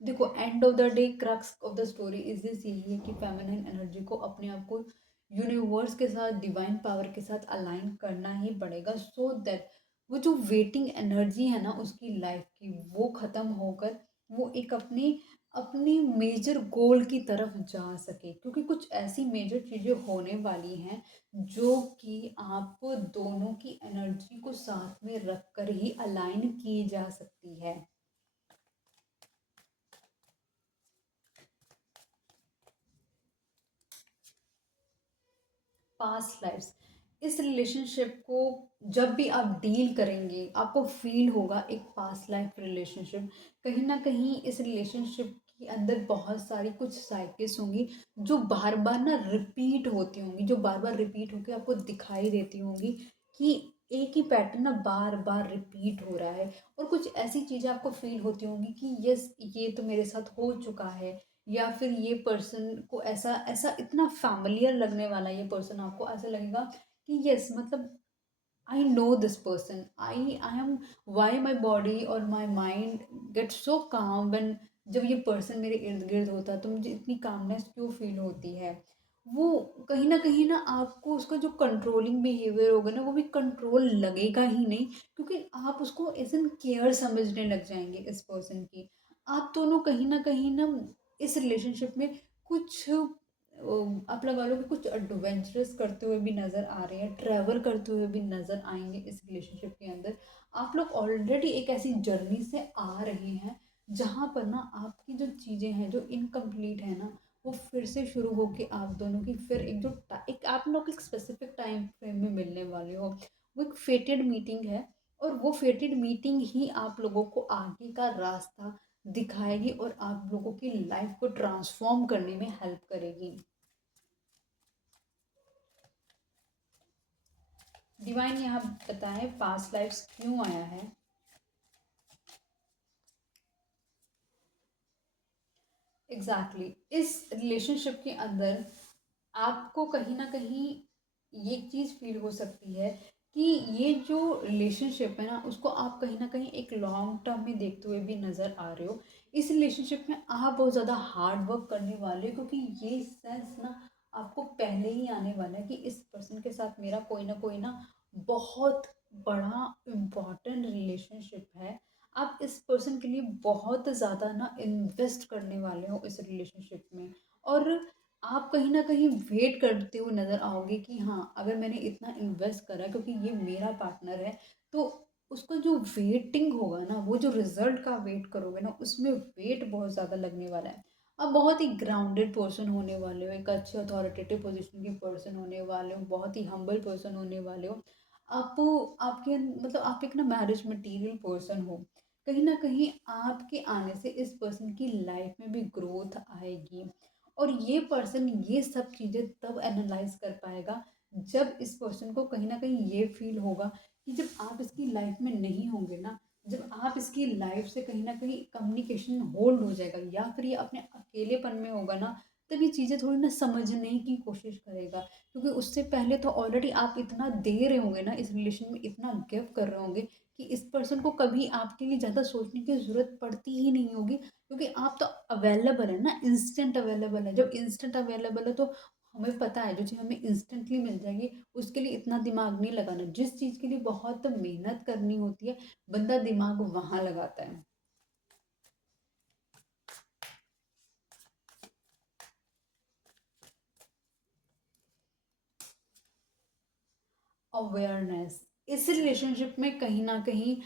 देखो, end of the day crux of the story is this, यही है कि फेमिनिन एनर्जी को अपने आप को यूनिवर्स के साथ, डिवाइन पावर के साथ अलाइन करना ही पड़ेगा, सो दैट वो जो वेटिंग एनर्जी है ना उसकी लाइफ की, वो ख़त्म होकर वो एक अपनी अपनी मेजर गोल की तरफ जा सके, क्योंकि कुछ ऐसी मेजर चीज़ें होने वाली हैं जो कि आप दोनों की एनर्जी को साथ में रख कर ही अलाइन की जा सकती है। पास्ट लाइफ्स, इस रिलेशनशिप को जब भी आप डील करेंगे आपको फील होगा एक पास्ट लाइफ रिलेशनशिप, कहीं ना कहीं इस रिलेशनशिप के अंदर बहुत सारी कुछ साइकिल्स होंगी जो बार बार ना रिपीट होती होंगी, जो बार बार रिपीट होकर आपको दिखाई देती होंगी कि एक ही पैटर्न ना बार बार रिपीट हो रहा है, और कुछ ऐसी चीज़ें आपको फील होती होंगी कि यस ये तो मेरे साथ हो चुका है, या फिर ये पर्सन को ऐसा ऐसा इतना फैमिलियर लगने वाला ये पर्सन, आपको ऐसा लगेगा कि यस मतलब I know this person, I am, why my body और माई माइंड गेट सो काम व्हेन, जब ये पर्सन मेरे इर्द गिर्द होता है तो मुझे इतनी कामनेस क्यों फील होती है। वो कहीं ना आपको उसका जो कंट्रोलिंग बिहेवियर होगा ना वो भी कंट्रोल लगेगा ही नहीं, क्योंकि आप उसको एज एन केयर समझने लग जाएंगे इस पर्सन की। आप दोनों कहीं ना इस रिलेशनशिप में कुछ आप लगा लो कि कुछ एडवेंचरस करते हुए भी नज़र आ रहे हैं, ट्रैवल करते हुए भी नज़र आएंगे इस रिलेशनशिप के अंदर। आप लोग ऑलरेडी एक ऐसी जर्नी से आ रहे हैं जहाँ पर ना आपकी जो चीज़ें हैं जो इनकम्प्लीट है ना वो फिर से शुरू होके आप दोनों की फिर एक जो एक आप लोग एक स्पेसिफिक टाइम फ्रेम में मिलने वाले हो, वो एक फेटेड मीटिंग है, और वो फेटेड मीटिंग ही आप लोगों को आगे का रास्ता दिखाएगी और आप लोगों की लाइफ को ट्रांसफॉर्म करने में हेल्प करेगी। डिवाइन यहाँ बताएं पास्ट लाइफ्स क्यों आया है। Exactly exactly. इस रिलेशनशिप के अंदर आपको कहीं ना कहीं ये चीज़ फील हो सकती है कि ये जो रिलेशनशिप है ना उसको आप कहीं ना कहीं एक लॉन्ग टर्म में देखते हुए भी नज़र आ रहे हो। इस रिलेशनशिप में आप बहुत ज़्यादा हार्ड वर्क करने वाले हो, क्योंकि ये सेंस ना आपको पहले ही आने वाला है कि इस पर्सन के साथ मेरा कोई ना बहुत बड़ा इम्पॉर्टेंट रिलेशनशिप है। आप इस पर्सन के लिए बहुत ज़्यादा ना इन्वेस्ट करने वाले हो इस रिलेशनशिप में, और आप कहीं न कहीं वेट करते हुए नज़र आओगे कि हाँ, अगर मैंने इतना इन्वेस्ट करा क्योंकि ये मेरा पार्टनर है, तो उसका जो वेटिंग होगा ना, वो जो रिज़ल्ट का वेट करोगे ना, उसमें वेट बहुत ज़्यादा लगने वाला है। आप बहुत ही ग्राउंडेड पर्सन होने वाले हो, एक अच्छे अथॉरिटेटिव पोज़ीशन के पर्सन होने वाले हो, बहुत ही हम्बल पर्सन होने वाले हो। आप आपके मतलब आप एक ना मैरिज मटीरियल पर्सन हो। कहीं न कहीं आपके आने से इस पर्सन की लाइफ़ में भी ग्रोथ आएगी। और ये पर्सन ये सब चीज़ें तब एनालाइज कर पाएगा जब इस पर्सन को कहीं ना कहीं ये फील होगा कि जब आप इसकी लाइफ में नहीं होंगे ना, जब आप इसकी लाइफ से कहीं ना कहीं कम्युनिकेशन होल्ड हो जाएगा या फिर ये अपने अकेलेपन में होगा ना, तब ये चीज़ें थोड़ी ना समझने की कोशिश करेगा, क्योंकि उससे पहले तो ऑलरेडी आप इतना दे रहे होंगे ना इस रिलेशन में, इतना गिव कर रहे होंगे कि इस पर्सन को कभी आपके लिए ज़्यादा सोचने की ज़रूरत पड़ती ही नहीं होगी, क्योंकि आप तो अवेलेबल है ना, इंस्टेंट अवेलेबल है। जब इंस्टेंट अवेलेबल है तो हमें पता है जो चीज़ हमें इंस्टेंटली मिल जाएगी उसके लिए इतना दिमाग नहीं लगाना, जिस चीज़ के लिए बहुत मेहनत करनी होती है बंदा दिमाग वहाँ लगाता है। अवेयरनेस, इस रिलेशनशिप में कहीं ना कहीं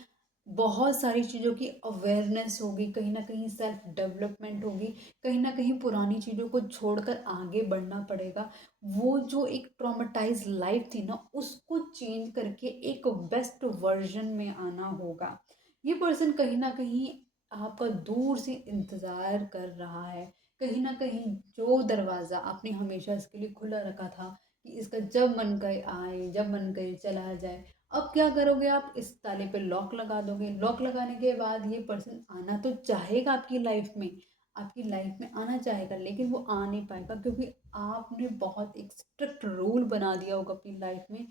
बहुत सारी चीज़ों की अवेयरनेस होगी, कहीं ना कहीं सेल्फ डेवलपमेंट होगी, कहीं ना कहीं पुरानी चीज़ों को छोड़कर आगे बढ़ना पड़ेगा। वो जो एक ट्रॉमेटाइज लाइफ थी ना उसको चेंज करके एक बेस्ट वर्जन में आना होगा। ये पर्सन कहीं ना कहीं आपका दूर से इंतज़ार कर रहा है, कहीं ना कहीं जो दरवाज़ा आपने हमेशा इसके लिए खुला रखा था कि इसका जब मन करे आए, जब मन करे चला जाए। अब क्या करोगे आप, इस ताले पे लॉक लगा दोगे। लॉक लगाने के बाद ये पर्सन आना तो चाहेगा आपकी लाइफ में, आपकी लाइफ में आना चाहेगा, लेकिन वो आ नहीं पाएगा क्योंकि आपने बहुत एक स्ट्रिक्ट रूल बना दिया होगा अपनी लाइफ में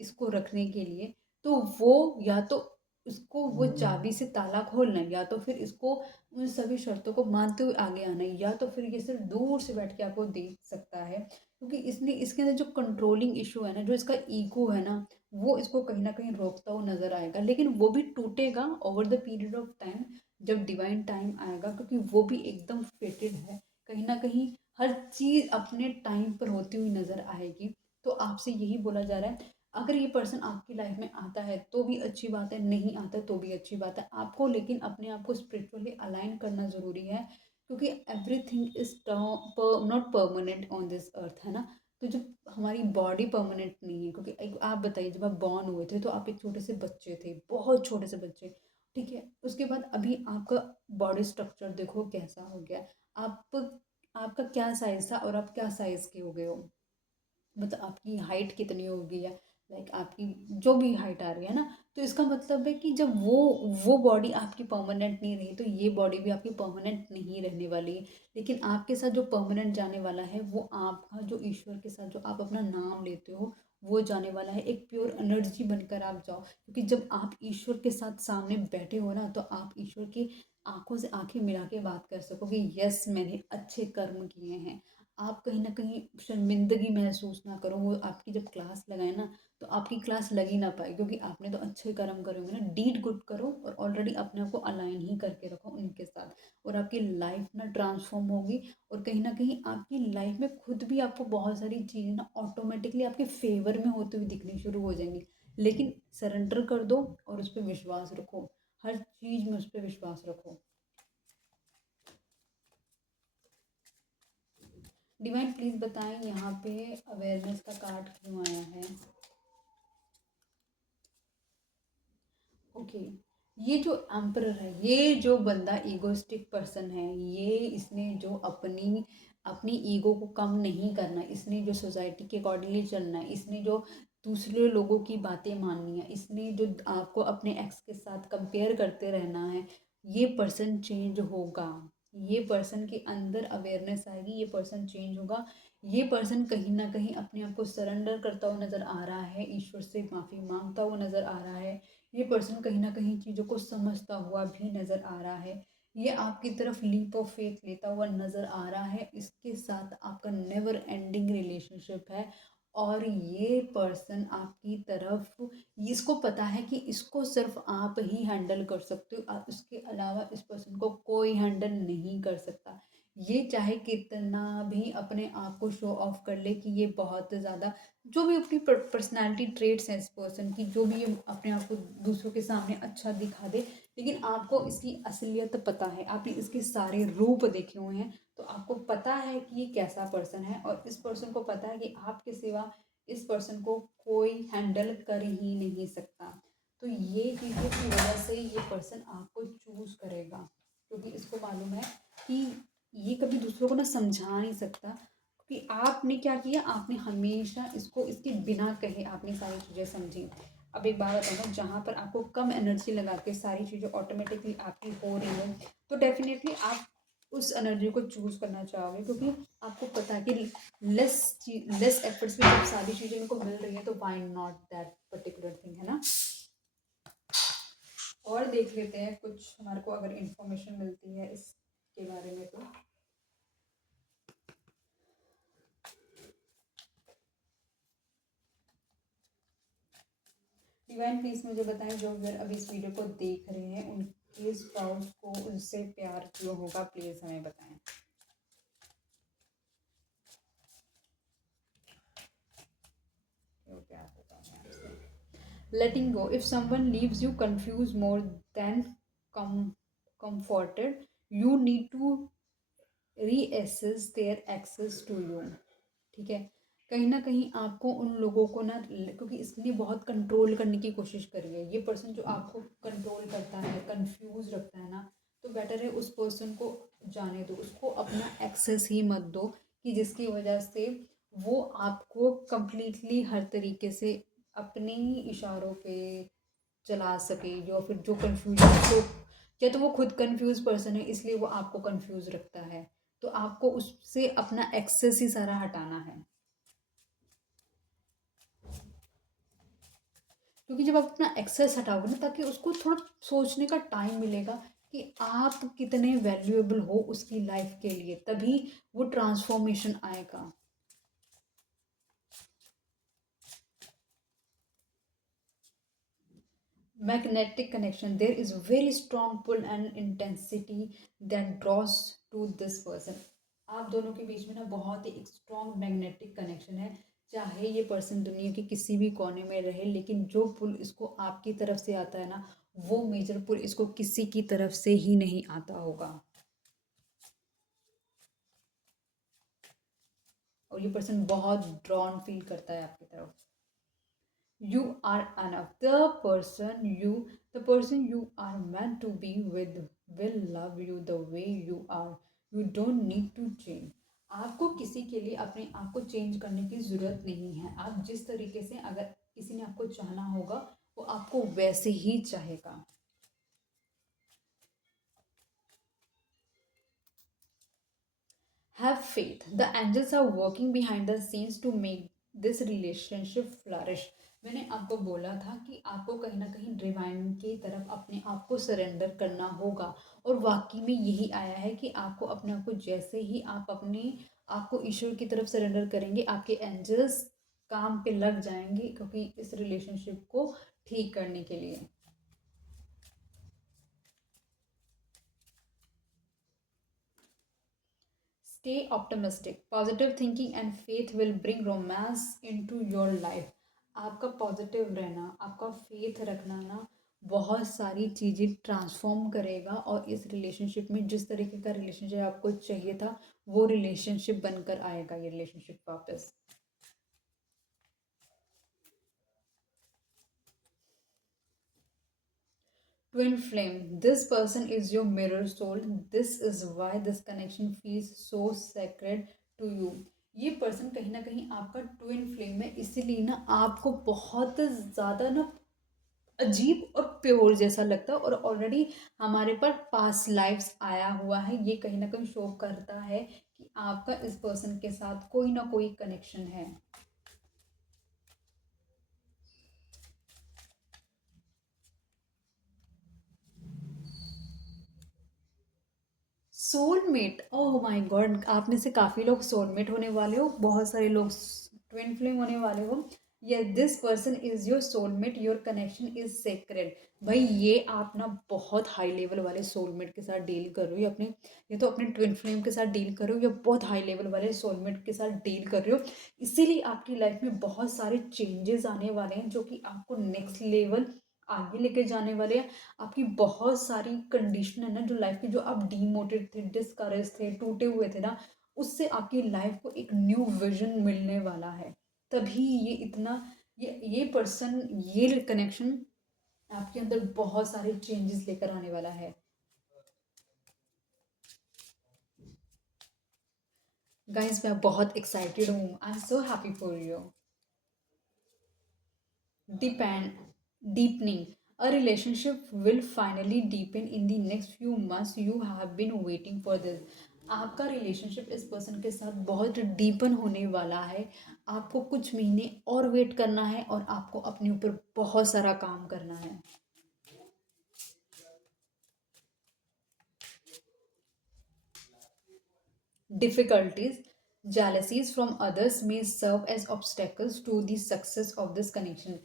इसको रखने के लिए। तो वो या तो उसको वो चाबी से ताला खोलना है, या तो फिर इसको उन सभी शर्तों को मानते हुए आगे आना है, या तो फिर ये सिर्फ दूर से बैठ के आपको देख सकता है। क्योंकि इसने इसके अंदर जो कंट्रोलिंग इशू है ना, जो इसका ईगो है ना, वो इसको कहीं ना कहीं रोकता हुआ नजर आएगा, लेकिन वो भी टूटेगा over the period of time, जब डिवाइन टाइम आएगा, क्योंकि वो भी एकदम फिटेड है। कहीं ना कहीं हर चीज़ अपने टाइम पर होती हुई नजर आएगी। तो आपसे यही बोला जा रहा है, अगर ये पर्सन आपकी लाइफ में आता है तो भी अच्छी बात है, नहीं आता तो भी अच्छी बात है आपको, लेकिन अपने आप को स्पिरिचुअली अलाइन करना ज़रूरी है। क्योंकि everything is not permanent on this earth, है ना। तो जब हमारी बॉडी परमानेंट नहीं है, क्योंकि एक आप बताइए, जब आप बॉर्न हुए थे तो आप एक छोटे से बच्चे थे, बहुत छोटे से बच्चे, ठीक है। उसके बाद अभी आपका बॉडी स्ट्रक्चर देखो कैसा हो गया। आप आपका क्या साइज था और आप क्या साइज के हो गए हो, मतलब आपकी हाइट कितनी होगी, या लाइक आपकी जो भी हाइट आ रही है ना। तो इसका मतलब है कि जब वो बॉडी आपकी परमानेंट नहीं रही, तो ये बॉडी भी आपकी परमानेंट नहीं रहने वाली है। लेकिन आपके साथ जो परमानेंट जाने वाला है वो आपका जो ईश्वर के साथ जो आप अपना नाम लेते हो वो जाने वाला है, एक प्योर एनर्जी बनकर आप जाओ। क्योंकि जब आप ईश्वर के साथ सामने बैठे हो ना, तो आप ईश्वर की आंखों से आंखें मिला के बात कर सकोगे, यस मैंने अच्छे कर्म किए हैं। आप कहीं न कहीं शर्मिंदगी महसूस ना करो, वो आपकी जब क्लास लगाए ना, तो आपकी क्लास लग ही ना पाए, क्योंकि आपने तो अच्छे कर्म करे होंगे ना, डीड गुड करो और ऑलरेडी अपने आप को अलाइन ही करके रखो उनके साथ, और आपकी लाइफ ना ट्रांसफॉर्म होगी। और कहीं न कहीं आपकी लाइफ में खुद भी आपको बहुत सारी चीज़ें ना ऑटोमेटिकली आपके फेवर में होती हुई दिखनी शुरू हो जाएँगी। लेकिन सरेंडर कर दो और उस पे विश्वास रखो, हर चीज़ में उस पे विश्वास रखो। डिवाइन प्लीज़ बताएं यहाँ पे अवेयरनेस का कार्ड क्यों आया है। ओके, ये जो एम्परर है, ये जो बंदा ईगोइस्टिक पर्सन है, ये इसने जो अपनी अपनी ईगो को कम नहीं करना, इसने जो सोसाइटी के अकॉर्डिंगली चलना है, इसने जो दूसरे लोगों की बातें माननी है, इसने जो आपको अपने एक्स के साथ कंपेयर करते रहना है, ये पर्सन चेंज होगा। ये पर्सन के अंदर अवेयरनेस आएगी, ये पर्सन चेंज होगा। ये पर्सन कहीं ना कहीं अपने आप को सरेंडर करता हुआ नज़र आ रहा है, ईश्वर से माफ़ी मांगता हुआ नज़र आ रहा है। ये पर्सन कहीं ना कहीं चीज़ों को समझता हुआ भी नज़र आ रहा है। ये आपकी तरफ लीप ऑफ फेथ लेता हुआ नज़र आ रहा है। इसके साथ आपका नेवर एंडिंग रिलेशनशिप है। और ये पर्सन आपकी तरफ, इसको पता है कि इसको सिर्फ आप ही हैंडल कर सकते हो, उसके अलावा इस पर्सन को कोई हैंडल नहीं कर सकता। ये चाहे कितना भी अपने आप को शो ऑफ कर ले कि ये बहुत ज़्यादा, जो भी अपनी पर्सनालिटी ट्रेट्स हैं इस पर्सन की, जो भी ये अपने आप को दूसरों के सामने अच्छा दिखा दे, लेकिन आपको इसकी असलियत पता है, आपने इसके सारे रूप देखे हुए हैं, तो आपको पता है कि ये कैसा पर्सन है। और इस पर्सन को पता है कि आपके सिवा इस पर्सन को कोई हैंडल कर ही नहीं सकता। तो ये चीज़ों की वजह से ये पर्सन आपको चूज करेगा, क्योंकि इसको मालूम है कि ये कभी दूसरों को ना समझा नहीं सकता। कि आपने क्या किया, आपने हमेशा इसको इसके बिना कहे आपने सारी चीज़ें समझी। अब एक बात बताऊँ, जहाँ पर आपको कम एनर्जी लगा के सारी चीज़ें ऑटोमेटिकली आपकी हो रही है, तो डेफिनेटली आप उस एनर्जी को चूज़ करना चाहोगे, क्योंकि आपको पता है कि लेस एफर्ट्स में जब सारी चीज़ें मेरे को मिल रही है, तो why not that particular thing, है ना। और देख लेते हैं कुछ हमारे को अगर इंफॉर्मेशन मिलती है इसके बारे में। तो डिवाइन प्लीज मुझे बताएं, जो अगर अभी इस वीडियो को देख रहे हैं उनके स्पाउस को उनसे प्यार क्यों होगा, प्लीज हमें बताएं। क्यों प्यार होगा हमें आपसे। Letting go, if someone leaves you confuse more than comforted, you need to reassess their access to you। ठीक है, कहीं ना कहीं आपको उन लोगों को ना, क्योंकि इसलिए बहुत कंट्रोल करने की कोशिश करिए। ये पर्सन जो आपको कंट्रोल करता है, कंफ्यूज रखता है ना, तो बेटर है उस पर्सन को जाने दो, उसको अपना एक्सेस ही मत दो, कि जिसकी वजह से वो आपको कंप्लीटली हर तरीके से अपने ही इशारों पे चला सके, या फिर जो कन्फ्यूजन को, या तो वो खुद कंफ्यूज पर्सन है इसलिए वो आपको कंफ्यूज रखता है, तो आपको उससे अपना एक्सेस ही सारा हटाना है। क्योंकि जब आप अपना एक्सेस हटाओगे ना, ताकि उसको थोड़ा सोचने का टाइम मिलेगा कि आप कितने वैल्यूएबल हो उसकी लाइफ के लिए, तभी वो ट्रांसफॉर्मेशन आएगा। Magnetic connection, there is very strong pull and intensity that draws to this person. आप दोनों के बीच में ना बहुत ही एक स्ट्रॉन्ग मैग्नेटिक कनेक्शन है। चाहे ये पर्सन दुनिया के किसी भी कोने में रहे, लेकिन जो पुल इसको आपकी तरफ से आता है ना, वो मेजर पुल इसको किसी की तरफ से ही नहीं आता होगा। और ये पर्सन बहुत ड्रॉन फील करता है आपकी तरफ। You are enough. The person you are meant to be with will love you the way you are. You don't need to change. आपको किसी के लिए अपने आप को चेंज करने की ज़रूरत नहीं है। आप जिस तरीके से, अगर किसी ने आपको चाहना होगा, वो आपको वैसे ही चाहेगा। Have faith. The angels are working behind the scenes to make this relationship flourish. मैंने आपको बोला था कि आपको कहीं ना कहीं डिवाइन की तरफ अपने आप को सरेंडर करना होगा, और वाकई में यही आया है कि आपको अपने आप को, जैसे ही आप अपने आप को ईश्वर की तरफ सरेंडर करेंगे, आपके एंजल्स काम पे लग जाएंगे, क्योंकि इस रिलेशनशिप को ठीक करने के लिए। Stay optimistic. Positive thinking and faith will bring romance into your life. आपका पॉजिटिव रहना, आपका फेथ रखना ना, बहुत सारी चीज़ें ट्रांसफॉर्म करेगा, और इस रिलेशनशिप में जिस तरीके का रिलेशनशिप आपको चाहिए था, वो रिलेशनशिप बनकर आएगा, ये रिलेशनशिप वापस। Twin flame. This person is your mirror soul. This is why this connection feels so sacred to you. ये पर्सन कहीं ना कहीं आपका ट्विन फ्लेम है, इसीलिए ना आपको बहुत ज़्यादा ना अजीब और प्योर जैसा लगता है, और ऑलरेडी हमारे पर पास्ट लाइफ्स आया हुआ है। ये कहीं ना कहीं शो करता है कि आपका इस पर्सन के साथ कोई ना कोई कनेक्शन है। सोलमेट, ओह माय गॉड, आप में से काफ़ी लोग सोलमेट होने वाले हो, बहुत सारे लोग ट्विन फ्लेम होने वाले हो। ये this person is your soulmate, your connection is sacred. भाई ये आप ना बहुत हाई लेवल वाले सोलमेट के साथ डील कर रहे हो, या अपने, ये तो अपने ट्विन फ्लेम के साथ डील कर रहे हो, या बहुत हाई लेवल वाले सोलमेट के साथ डील कर रहे हो। इसीलिए आपकी लाइफ में बहुत सारे चेंजेस आने वाले हैं, जो कि आपको नेक्स्ट लेवल आगे लेके जाने वाले हैं। आपकी बहुत सारी कंडीशन है ना, जो लाइफ की, जो आप डीमोटिव थे, डिस्करेज थे, टूटे हुए थे ना, उससे आपकी लाइफ को एक न्यू विजन मिलने वाला है। तभी ये इतना, ये पर्सन, ये कनेक्शन आपके अंदर बहुत सारे चेंजेस लेकर आने वाला है। गाइस मैं बहुत एक्साइटेड हूँ, I am so happy for you. Depend deepening. A relationship will finally deepen in the next few months. You have been waiting for this. आपका रिलेशनशिप इस पर्सन के साथ बहुत डीपन होने वाला है। आपको कुछ महीने और वेट करना है, और आपको अपने ऊपर बहुत सारा काम करना है। Difficulties, jealousies from others may serve as obstacles to the success of this connection.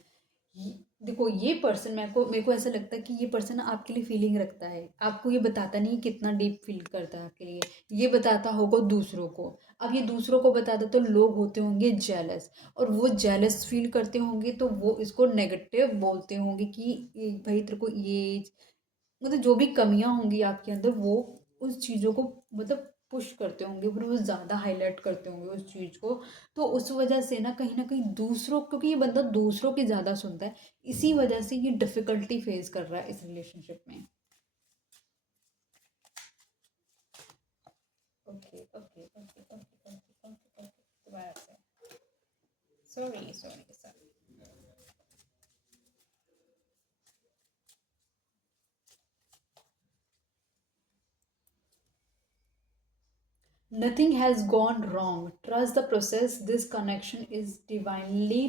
देखो ये पर्सन, मेरे को ऐसा लगता है कि ये पर्सन आपके लिए फीलिंग रखता है, आपको ये बताता नहीं कितना डीप फील करता है आपके लिए। ये बताता होगा दूसरों को। अब ये दूसरों को बताता तो लोग होते होंगे जेलस, और वो जेलस फील करते होंगे, तो वो इसको नेगेटिव बोलते होंगे कि भाई तेरे को ये, मतलब जो भी कमियां होंगी आपके अंदर, वो उस चीज़ों को मतलब पुश करते होंगे, फिर वो ज़्यादा हाईलाइट करते होंगे उस चीज़ को। तो उस वजह से ना कहीं दूसरों, क्योंकि ये बंदा दूसरों की ज़्यादा सुनता है, इसी वजह से ये डिफ़िकल्टी फेस कर रहा है इस रिलेशनशिप में। Okay okay okay okay okay okay okay, दोबारा से। Sorry sorry sorry. Nothing has gone wrong. Trust the process. This connection is divinely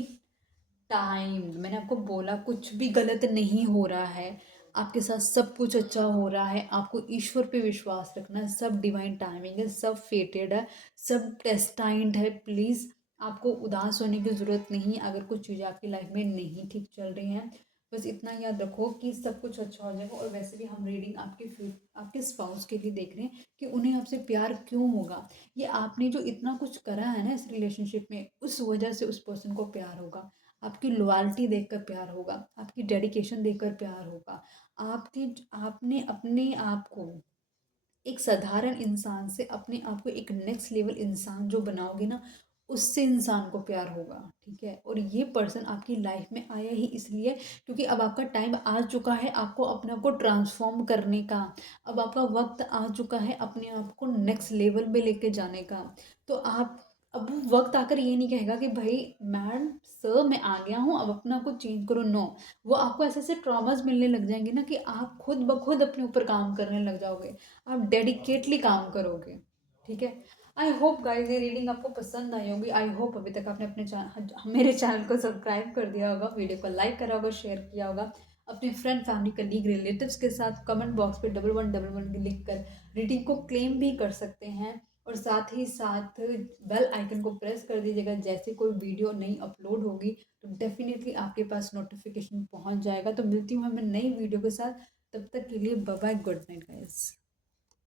timed. मैंने आपको बोला कुछ भी गलत नहीं हो रहा है, आपके साथ सब कुछ अच्छा हो रहा है। आपको ईश्वर पे विश्वास रखना है। सब डिवाइन टाइमिंग है, सब फेटेड है, सब डेस्टाइंड है। प्लीज़ आपको उदास होने की ज़रूरत नहीं है अगर कुछ चीज़ें आपकी लाइफ में नहीं ठीक चल रही हैं। बस इतना याद रखो कि सब कुछ अच्छा हो जाएगा। और वैसे भी हम रीडिंग आपके स्पाउस के लिए देख रहे हैं कि उन्हें आपसे प्यार क्यों होगा। ये आपने जो इतना कुछ करा है ना इस रिलेशनशिप में, उस वजह से उस पर्सन को प्यार होगा। आपकी लॉयल्टी देखकर प्यार होगा, आपकी डेडिकेशन देखकर प्यार होगा। आपके आपने अपने आप को एक साधारण इंसान से अपने आप को एक नेक्स्ट लेवल इंसान जो बनाओगे ना, उससे इंसान को प्यार होगा। ठीक है, और ये पर्सन आपकी लाइफ में आया ही इसलिए क्योंकि अब आपका टाइम आ चुका है आपको अपने आप को ट्रांसफॉर्म करने का। अब आपका वक्त आ चुका है अपने आप को नेक्स्ट लेवल में लेके जाने का। तो आप अब वो वक्त आकर ये नहीं कहेगा कि भाई मैडम सर मैं आ गया हूँ अब अपना कुछ चेंज करो। नो, वो आपको ऐसे ऐसे ट्रॉमास मिलने लग जाएंगे ना कि आप खुद ब खुद अपने ऊपर काम करने लग जाओगे। आप डेडिकेटली काम करोगे। ठीक है। आई होप गाइस ये रीडिंग आपको पसंद आई होगी। आई होप अभी तक आपने अपने मेरे चैनल को सब्सक्राइब कर दिया होगा, वीडियो को लाइक करा होगा, शेयर किया होगा अपने फ्रेंड फैमिली कलीग रिलेटिव्स के साथ। कमेंट बॉक्स पे 1111 लिख कर रीडिंग को क्लेम भी कर सकते हैं। और साथ ही साथ बेल आइकन को प्रेस कर दीजिएगा। जैसे कोई वीडियो नई अपलोड होगी तो डेफिनेटली आपके पास नोटिफिकेशन पहुंच जाएगा। तो मिलती हूँ मैं नई वीडियो के साथ, तब तक के लिए bye bye, good night guys.